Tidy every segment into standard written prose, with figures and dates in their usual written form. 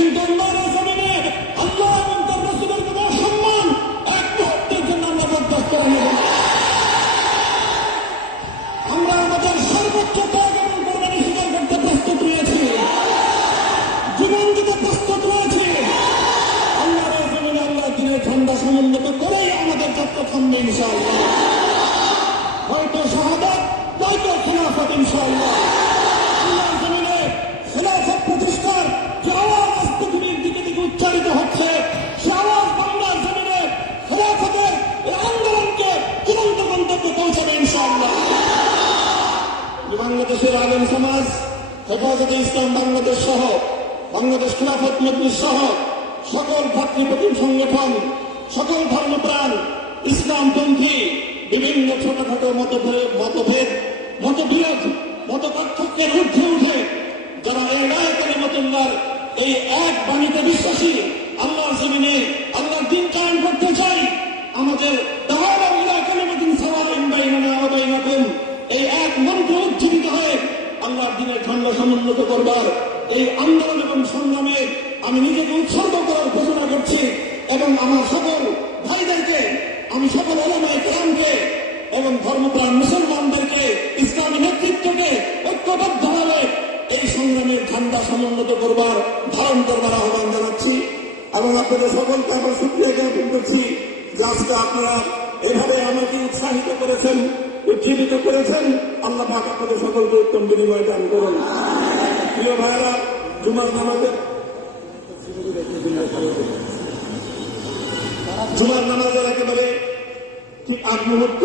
কিন্তু আল্লাহর জমিনে আল্লাহ এবং তার রাসূলের কোনো সম্মান এক মুহূর্তের জন্য আমরা বরদাস্ত করব না। আমরা আমাদের সর্বোচ্চ ত্যাগ এবং কোরবানি স্বীকার করতে প্রস্তুত রয়েছি, জীবন দিতে প্রস্তুত রয়েছি। আল্লাহর জমিনে আল্লাহ দিনের ঝান্ডা সমুন্নত করেই আমাদের যাত্রা থামবে ইনশাআল্লাহ। হয়তো শাহাদাত, নয়তো খিলাফত ইনশাআল্লাহ। আল্লাহর জমিনে খিলাফত প্রতিষ্ঠার যে আওয়াজ পৃথিবীর দিকে দিকে উচ্চারিত হচ্ছে, সে আওয়াজ বাংলার জমিনে খিলাফতের এই আন্দোলনকে চূড়ান্ত গন্তব্যে পৌঁছাবে ইনশাআল্লাহ। বাংলাদেশের আলেম সমাজ, হেফাজতে ইসলাম বাংলাদেশ সহ বাংলাদেশ খিলাফত মজলিস সহ সকল ভাতৃপ্রতিম সংগঠন, সকল ধর্মপ্রাণ, ইসলামপন্থী বিভিন্ন ছোটখাটো মতবিরোধ, মত পার্থক্যের ঊর্ধ্বে উঠে যারা এই রায় কালিমাতুল্লাহর এই এক বাণীতে বিশ্বাসী, আল্লাহর জমিনে আল্লাহর দিন কায়েম করতে চাই, আমাদের তাআলা ইলা কালিমাতিন সাওয়াইন বাইনানা ওয়া বাইনাকুম এই এক মন্ত্র উজ্জীবিত হয়ে আল্লাহর দিনের ঝান্ডা সমুন্নত করবার এই আন্দোলন এবং সংগ্রামে আমি নিজেকে উৎসর্গ করার ঘোষণা করছি। এবং আমার সকল ভাইদেরকে, আমি সকল উলামায়ে কেরামকে এবং ধর্মপ্রাণ মুসলমানদেরকে, ইসলামী নেতৃত্বকে ঐক্যবদ্ধভাবে এই সংগ্রামের ঝান্ডা সমুন্নত করবার, ধারণ করবার আহ্বান জানাচ্ছি। এবং আপনাদের সকলকে আমরা শুকরিয়া জ্ঞাপন করছি যে আজকে আপনারা এভাবে আমাকে উৎসাহিত করেছেন, উজ্জীবিত করেছেন। আল্লাহ পাক আপনাদের সকলকে উত্তম বিনিময় দান করুন। প্রিয় ভাইয়েরা, জুমার নামাজের একেবারে ঠিক 8 মুহূর্ত।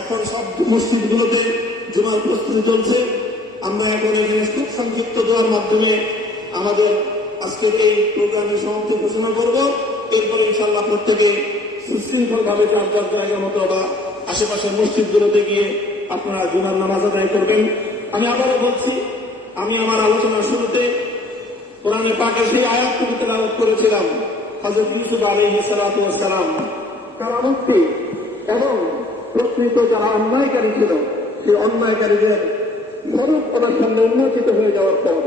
এখন সব মসজিদগুলোতে জুমার প্রস্তুতি চলছে। আমরা এখন এখানে খুব সংক্ষিপ্ত দোয়ার মাধ্যমে আমাদের আজকের এই প্রোগ্রামের সমাপ্তি ঘোষণা করব। এরপরে ইনশাআল্লাহ প্রত্যেকে সুশৃঙ্খল ভাবে যার জায়গা মতো বা আশেপাশের মসজিদগুলোতে গিয়ে আপনারা জুমার নামাজ আদায় করবেন। আমি আবারও বলছি, আমি আমার আলোচনার শুরুতে কোরআনে পাকের সেই আয়াতটুকু তেলাওয়াত করেছিলাম, হযরত ইউসুফ আলাইহিস সালাতু ওয়াস সালাম তারা মুক্তি এবং প্রকৃত যারা অন্যায়কারী ছিল, সেই অন্যায়কারীদের স্বরূপ ওনার সামনে উন্মোচিত হয়ে যাওয়ার পর,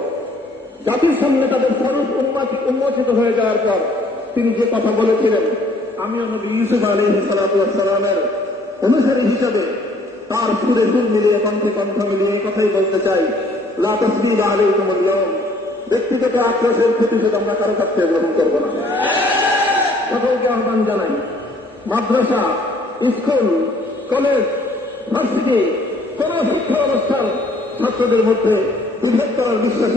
জাতির সামনে তাদের স্বরূপ উন্মোচিত হয়ে যাওয়ার পর তিনি যে কথা বলেছিলেন, আমিও নবী ইউসুফ আলাইহিস সালাতু ওয়াস সালামের অনুসারী হিসাবে তার সুরে সুর মিলিয়ে, কণ্ঠে কণ্ঠ মিলিয়ে কথাই বলতে চাই, লা তাসবিরা আলাইকুমুল ইয়াওম, ব্যক্তিগত আক্রোশের প্রতিশোধ আমরা কারো কাছ থেকে গ্রহণ করবো না। সকলকে আহ্বান জানাই, মাদ্রাসা, স্কুল, কলেজ, ভার্সিটি কোন শিক্ষা অনুষ্ঠান ছাত্রদের মধ্যে বিভেদ করার বিশ্বাস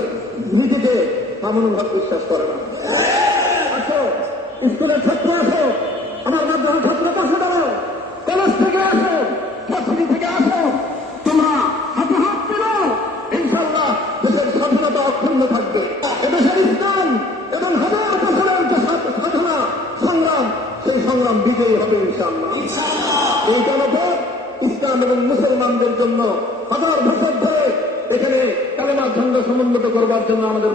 নীতিকে মনোভাব বিশ্বাস করে না। আসো, স্কুলের ছাত্র আসো, আমার মাদ্রাসা ছাত্র পাশে দাঁড়াও, কলেজ থেকে আসো, ভার্সিটি থেকে আসো, তোমরা হাতে হাত পেলো, ইনশাআল্লাহ দেশের স্বাধীনতা অক্ষুণ্ণ থাকবে। এদেশের ইসলাম এবং হাজার বছরের যে সাধনা সংগ্রাম, সেই সংগ্রাম বিজয়ী হবে ইনশাআল্লাহ। এই জনপদ ইসলাম এবং মুসলমানদের জন্য হাজার বছর ধরে এখানে কালেমার ঝান্ডা সমুন্নত করবার জন্য আমাদের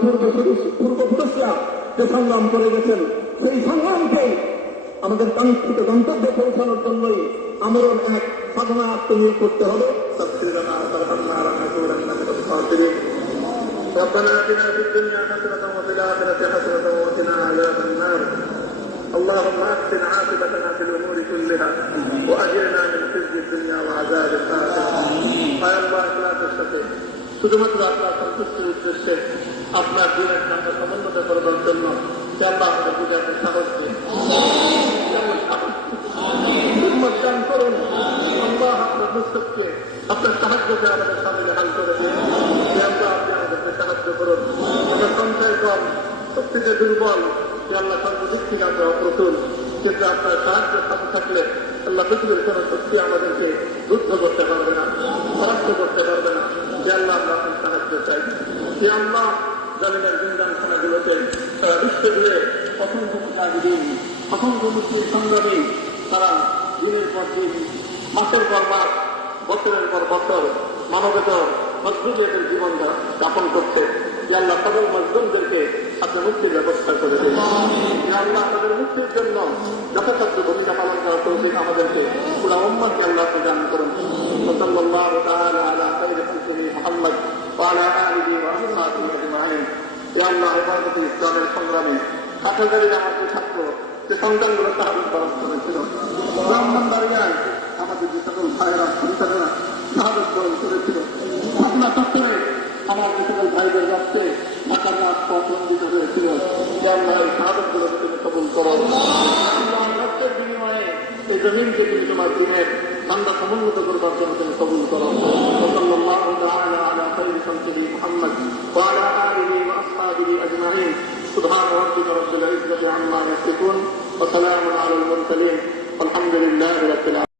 পূর্বপুরুষরা যে সংগ্রাম করে গেছেন, সেই সংগ্রামকে আমাদের কাঙ্ক্ষিত গন্তব্যে পৌঁছানোর জন্যই আমরণ এক সাধনা আত্মনিয়োগ করতে হবে। ربنا آتنا في الدنيا حسنة وفي الآخرة حسنة وقنا عذاب النار اللهم أحسن عاقبتنا في الأمور كلها وأجرنا من خزي الدنيا وعذاب الآخرة يا الله لا تستطيع শুধুমাত্র আপনার সন্তুষ্টির উদ্দেশ্যে আপনার দিনের সঙ্গে সমন্বিত করবার জন্য আল্লাহ আমাদের বুঝাতে সাহস দিন, দান করুন। আল্লাহ আপনার মুসলিমকে আপনার সাহায্যকে আমাদের সামনে হাল করে দিন। আল্লাহ আপনি আমাদেরকে সাহায্য করুন। আমরা সঞ্চয় কম, শক্তিতে দুর্বল, আল্লাহ সর্বদিক থেকে আমরা অপ্রতুল, কিন্তু আপনার সাহায্যের সাথে থাকলে আল্লাহ পৃথিবীর কোন শক্তি আমাদেরকে যুদ্ধ করতে পারবে না, পরাস্ত করতে পারবে না। যে আল্লাহ আমরা আপনার সাহায্য চাই। যে আল্লাহ জালিমের জিন্দানখানাগুলোতে তারা বিশ্ব জুড়ে অসংখ্য মুজাহিদিন, অসংখ্য মুসলিম সংগ্রামী তারা দিনের পর দিন, মাসের পর মাস, বছরের পর বছর মানবেতর মজদুরদের জীবন যাপন করছে। যে আল্লাহ সকল মজদুরদেরকে আপনার মুক্তির ব্যবস্থা করে দেন। যে আল্লাহ তাদের মুক্তির জন্য যথাসাধ্য ভূমিকা পালন করার তৌফিক আমাদেরকে পুরা উম্মতকে আল্লাহ প্রদান করুন। সাল্লাল্লাহু তাআলা আলা খায়রি খালকিহি মুহাম্মদ ওয়া আলা আলিহি ওয়া আসহাবিহি আজমাইন। এ আল্লাহ হেফাজতে ইসলামের সংগ্রামে হাটহাজারীর আমাদের ছাত্র যে সন্তানগুলো শাহাদত বরণ করেছিল, ব্রাহ্মণবাড়িয়ায় আমাদের যে সকল ভাইয়েরা সন্তানেরা শাহাদত বরণ করেছিল, ঘটনা চত্বরে আমার যে সকল ভাইদের রক্তে ঢাকার রাজপথ রঞ্জিত হয়েছিল, যে আল্লাহ এই শাহাদতগুলো তুমি কবুল করো। আল্লাহ রক্তের বিনিময়ে এই জমিনকে তুমি তোমার দিনের ঠান্ডা সমুন্নত করবার জন্য তুমি কবুল করো। সাল্লাল্লাহু তাআলা আলা খায়রি খালকিহি মুহাম্মদ ওয়া আলা আলিহি ওয়া আসহাবিহি আজমাইন। সুবহান রাব্বিকা রাব্বিল ইজ্জাতি আম্মা ইয়াসিফুন ওয়া সালামুন আলাল মুরসালিন ওয়ালহামদুলিল্লাহি রাব্বিল আলামিন।